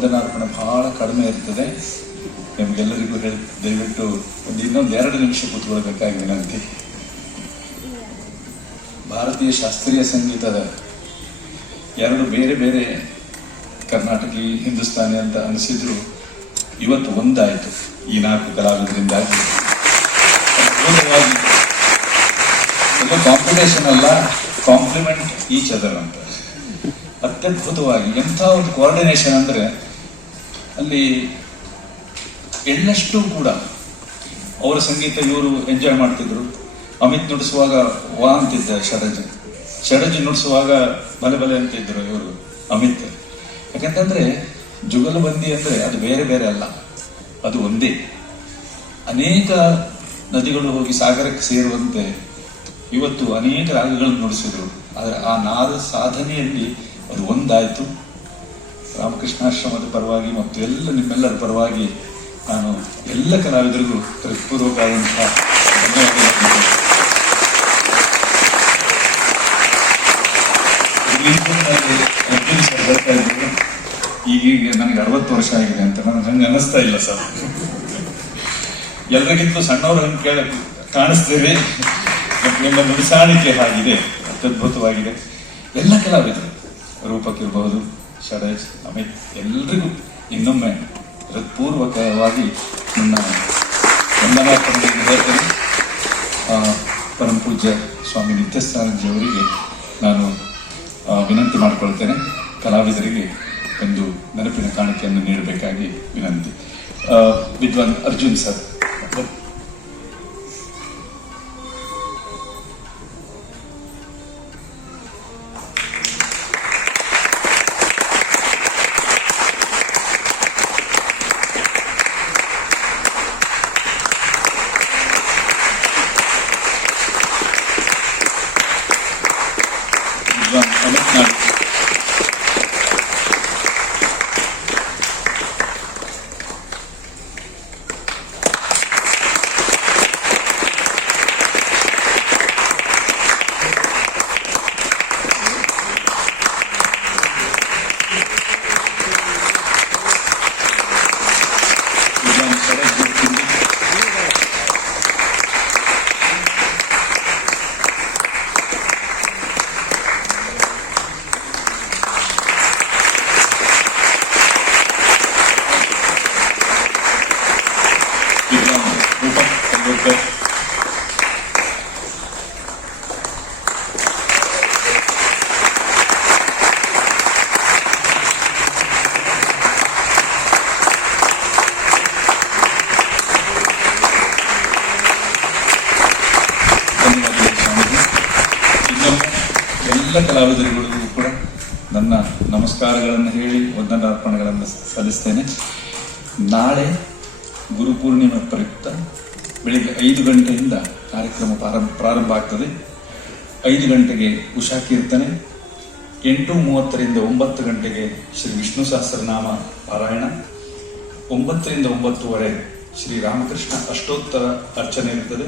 ವಂದನಾರ್ಪಣೆ ಬಹಳ ಕಡಿಮೆ ಇರ್ತದೆ. ನಿಮಗೆಲ್ಲರಿಗೂ ಹೇಳಿ ದಯವಿಟ್ಟು ಇನ್ನೊಂದು 2 ನಿಮಿಷ ಕೂತ್ಕೊಳ್ಬೇಕಾಗಿ ವಿನಂತಿ. ಭಾರತೀಯ ಶಾಸ್ತ್ರೀಯ ಸಂಗೀತದ 2 ಬೇರೆ ಬೇರೆ ಕರ್ನಾಟಕಿ ಹಿಂದೂಸ್ತಾನಿ ಅಂತ ಅನಿಸಿದ್ರು ಇವತ್ತು ಒಂದಾಯಿತು ಈ 4 ಕಲಾವಿದರಿಂದಾಗಿ. ಎಲ್ಲ ಕಾಂಪಿಟೇಷನ್ ಅಲ್ಲ, ಕಾಂಪ್ಲಿಮೆಂಟ್ ಈಚ್ ಅದರ್ ಅಂತ ಅತ್ಯದ್ಭುತವಾಗಿ ಎಂಥ ಒಂದು ಕೋಆರ್ಡಿನೇಷನ್ ಅಂದ್ರೆ ಅಲ್ಲಿ ಎಳ್ಳಷ್ಟು ಕೂಡ ಅವರ ಸಂಗೀತ ಇವರು ಎಂಜಾಯ್ ಮಾಡ್ತಿದ್ರು. ಅಮಿತ್ ನುಡಿಸುವಾಗ ವಾ ಅಂತಿದ್ದ ಷಡಜ್ ನುಡಿಸುವಾಗ ಬಲೆ ಬಲೆ ಅಂತಿದ್ರು ಇವರು ಅಮಿತ್. ಯಾಕಂತಂದ್ರೆ ಜುಗಲಬಂದಿ ಅಂದ್ರೆ ಅದು ಬೇರೆ ಬೇರೆ ಅಲ್ಲ, ಅದು ಒಂದೇ. ಅನೇಕ ನದಿಗಳು ಹೋಗಿ ಸಾಗರಕ್ಕೆ ಸೇರುವಂತೆ ಇವತ್ತು ಅನೇಕ ರಾಗಗಳನ್ನು ನುಡಿಸಿದ್ರು. ಆದರೆ ಆ ನಾದ ಸಾಧನೆಯಲ್ಲಿ ಅದು ಒಂದಾಯಿತು. ರಾಮಕೃಷ್ಣಾಶ್ರಮದ ಪರವಾಗಿ ಮತ್ತು ನಿಮ್ಮೆಲ್ಲರ ಪರವಾಗಿ ನಾನು ಎಲ್ಲ ಕಲಾವಿದರಿಗೂ ಹೃತ್ಪೂರ್ವಕವಾದಂತಹ ಈಗೀಗ ನನಗೆ 60 ವರ್ಷ ಆಗಿದೆ ಅಂತ ನನಗೆ ಹಂಗೆ ಅನ್ನಿಸ್ತಾ ಇಲ್ಲ ಸರ್. ಎಲ್ಲರಿಗಿಂತಲೂ ಸಣ್ಣವರು ಹಂಗೆ ಕಾಣಿಸ್ತೇವೆ. ನಿಮ್ಮ ನುಡಿಸಾಣಿಕೆ ಹಾಗಿದೆ, ಅತ್ಯದ್ಭುತವಾಗಿದೆ. ಎಲ್ಲ ಕಲಾವಿದರು ರೂಪಕ್ಕಿರಬಹುದು, ಷಡಜ್, ಅಮಿತ್, ಎಲ್ರಿಗೂ ಇನ್ನೊಮ್ಮೆ ಹೃತ್ಪೂರ್ವಕವಾಗಿ ನನ್ನ ವಂದನಾರ್ಪಣೆಯನ್ನು ಹೇಳ್ತೇನೆ. ಪರಮ ಪೂಜ್ಯ ಸ್ವಾಮಿ ನಿತ್ಯಸ್ಥಾನಜಿಯವರಿಗೆ ನಾನು ವಿನಂತಿ ಮಾಡಿಕೊಳ್ತೇನೆ, ಕಲಾವಿದರಿಗೆ ಒಂದು ನೆನಪಿನ ಕಾಣಿಕೆಯನ್ನು ನೀಡಬೇಕಾಗಿ ವಿನಂತಿ. ವಿದ್ವಾನ್ ಅರ್ಜುನ್ ಸರ್. ಎಲ್ಲ ಕಲಾವಿದರಿಗಳಿಗೂ ಕೂಡ ನನ್ನ ನಮಸ್ಕಾರಗಳನ್ನು ಹೇಳಿ ವಂದನಾರ್ಪಣೆಗಳನ್ನು ಸಲ್ಲಿಸ್ತೇನೆ. ನಾಳೆ ಗುರುಪೂರ್ಣಿಮೆ ಪ್ರಯುಕ್ತ ಬೆಳಿಗ್ಗೆ 5 ಗಂಟೆಯಿಂದ ಕಾರ್ಯಕ್ರಮ ಪ್ರಾರಂಭ ಆಗ್ತದೆ. 5 ಗಂಟೆಗೆ ಉಷಾ ಕೀರ್ತನೆ, 8:30ರಿಂದ 9 ಗಂಟೆಗೆ ಶ್ರೀ ವಿಷ್ಣು ಸಹಸ್ರನಾಮ ಪಾರಾಯಣ, 9ರಿಂದ 9:30 ಶ್ರೀ ರಾಮಕೃಷ್ಣ ಅಷ್ಟೋತ್ತರ ಅರ್ಚನೆ ಇರ್ತದೆ,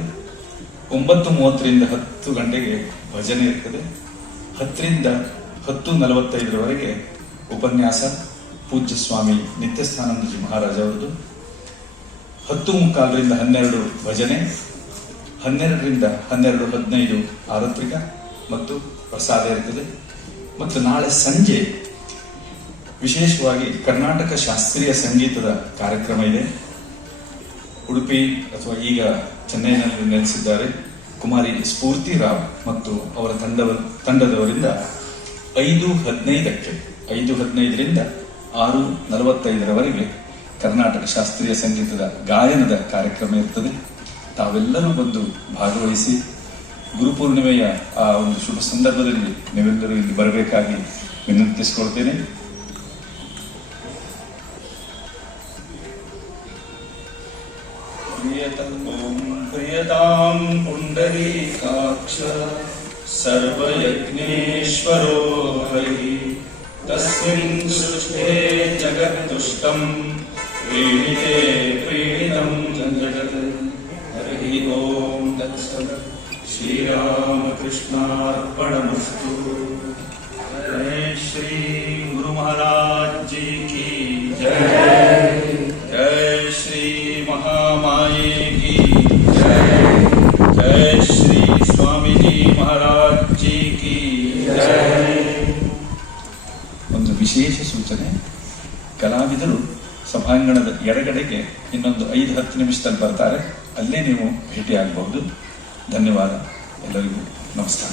9:30ರಿಂದ 10 ಗಂಟೆಗೆ ಭಜನೆ ಇರ್ತದೆ, 10ರಿಂದ 10:45 ಉಪನ್ಯಾಸ ಪೂಜ್ಯ ಸ್ವಾಮಿ ನಿತ್ಯಸ್ಥಾನಂದಜಿ ಮಹಾರಾಜ್ ಅವರದು, 10:45ರಿಂದ 12 ಭಜನೆ, 12ರಿಂದ 12:15 ಆರತ್ರಿಕ ಮತ್ತು ಪ್ರಸಾದ ಇರ್ತದೆ. ಮತ್ತು ನಾಳೆ ಸಂಜೆ ವಿಶೇಷವಾಗಿ ಕರ್ನಾಟಕ ಶಾಸ್ತ್ರೀಯ ಸಂಗೀತದ ಕಾರ್ಯಕ್ರಮ ಇದೆ. ಉಡುಪಿ ಅಥವಾ ಈಗ ಚೆನ್ನೈನಲ್ಲಿ ನೆಲೆಸಿದ್ದಾರೆ ಕುಮಾರಿ ಸ್ಫೂರ್ತಿ ರಾವ್ ಮತ್ತು ಅವರ ತಂಡದವರಿಂದ 5:15ರಿಂದ 6:45 ಕರ್ನಾಟಕ ಶಾಸ್ತ್ರೀಯ ಸಂಗೀತದ ಗಾಯನದ ಕಾರ್ಯಕ್ರಮ ಇರ್ತದೆ. ತಾವೆಲ್ಲರೂ ಬಂದು ಭಾಗವಹಿಸಿ ಗುರುಪೂರ್ಣಿಮೆಯ ಆ ಒಂದು ಶುಭ ಸಂದರ್ಭದಲ್ಲಿ ನೀವೆಲ್ಲರೂ ಇಲ್ಲಿ ಬರಬೇಕಾಗಿ ವಿನಂತಿಸಿಕೊಳ್ತೇನೆ. ಪ್ರಿಯತಾಂ ಪುಂಡರೀಕಾಕ್ಷ ಸರ್ವಯಜ್ಞೇಶ್ವರೋ ಹರಿ ತಸ್ಮಿನ್ ಸೃಷ್ಟೇ ಜಗತ್ತುಷ್ಟಂ ಪ್ರೀಣಿತೆ ಪ್ರೀಣಿತಂ ಜಗತ್. ಹರಿ ಓಂ ತತ್ಸತ್. ಶ್ರೀರಾಮಕೃಷ್ಣಾರ್ಪಣಮಸ್ತು. ಜೈ ಶ್ರೀ ಗುರು ಮಹಾರಾಜ್ ಜಿ ಕಿ ಜೈ. ಕಲಾವಿದರು ಸಭಾಂಗಣದ ಎಡಗಡೆಗೆ ಇನ್ನೊಂದು 5-10 ನಿಮಿಷದಲ್ಲಿ ಬರ್ತಾರೆ, ಅಲ್ಲೇ ನೀವು ಭೇಟಿ ಆಗಬಹುದು. ಧನ್ಯವಾದ, ಎಲ್ಲರಿಗೂ ನಮಸ್ಕಾರ.